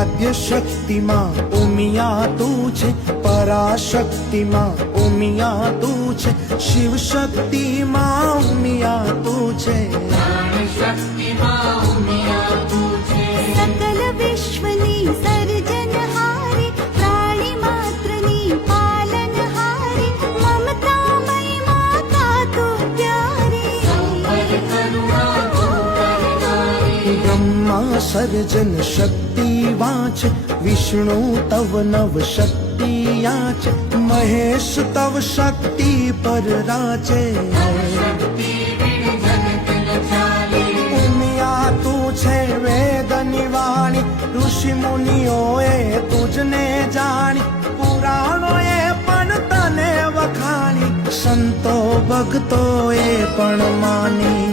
આદ્ય શક્તિમાં ઉમિયા તું છે, પરાશક્તિમાં ઉમિયા તું છે, શિવ શક્તિમાં ઉમિયા તું છે, सकल विश्वनी सर्जनहारी, प्राणी मात्रनी पालनहारी, ममतामयी माता तू प्यारी। બ્રહ્મા સર્જન શક્તિ વાંચ, વિષ્ણુ તવ નવ શક્તિયા છે, મહેશ તવ શક્તિ પર રાચે, ઉમિયા તું છે વેદની વાણી, ઋષિ મુનિઓએ તુજને જાણી, પુરાણોએ પણ તને વખાણી, સંતો ભક્તોએ પણ માની।